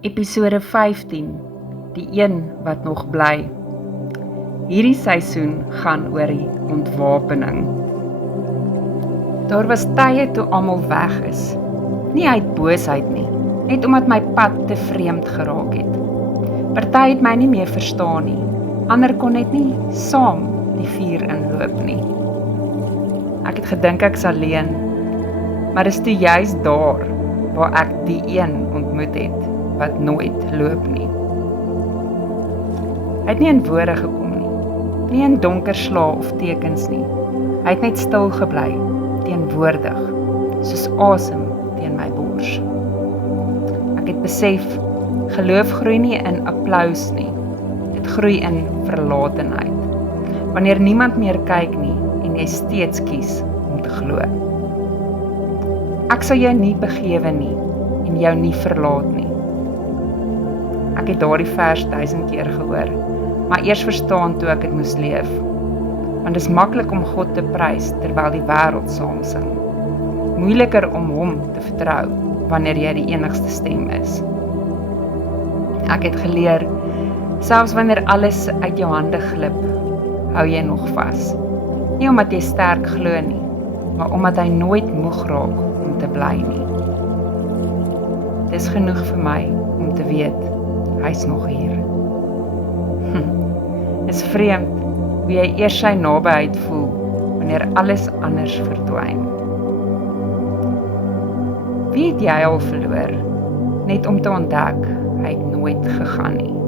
Episode 15, die een wat nog bly. Hierdie seisoen gaan oor die ontwapening. Daar was tye toe almal weg is. Nie uit boosheid nie, net omdat my pad te vreemd geraak het. Party het my nie meer verstaan nie, ander kon net nie saam die vuur inloop nie. Ek het gedink ek's alleen, maar dis toe juis daar waar ek die een ontmoet het wat nooit loop nie. Hy het nie in woorde gekom nie in donker slae of tekens nie. Hy het net stil gebly, teenwoordig, soos asem teen my bors. Ek het besef, geloof groei nie in applous nie, dit groei in verlatenheid. Wanneer niemand meer kyk nie en jy steeds kies om te glo. Ek sal jou nie begewe nie en jou nie verlaat nie. Ek het daardie vers 1000 keer gehoor, maar eers verstaan toe ek het moes leef. Want dit is maklik om God te prys terwyl die wêreld saam sing. Moeiliker om hom te vertrou wanneer jy die enigste stem is. Ek het geleer, selfs wanneer alles uit jou hande glip, hou jy nog vas. Nie omdat jy sterk glo nie, maar omdat hy nooit moeg raak om te bly nie. Dis genoeg vir my om te weet, hy's nog hier. Is vreemd hoe jy eers sy nabyheid voel wanneer alles anders verdwyn. Wie het jy al verloor, net om te ontdek, hy het nooit gegaan nie.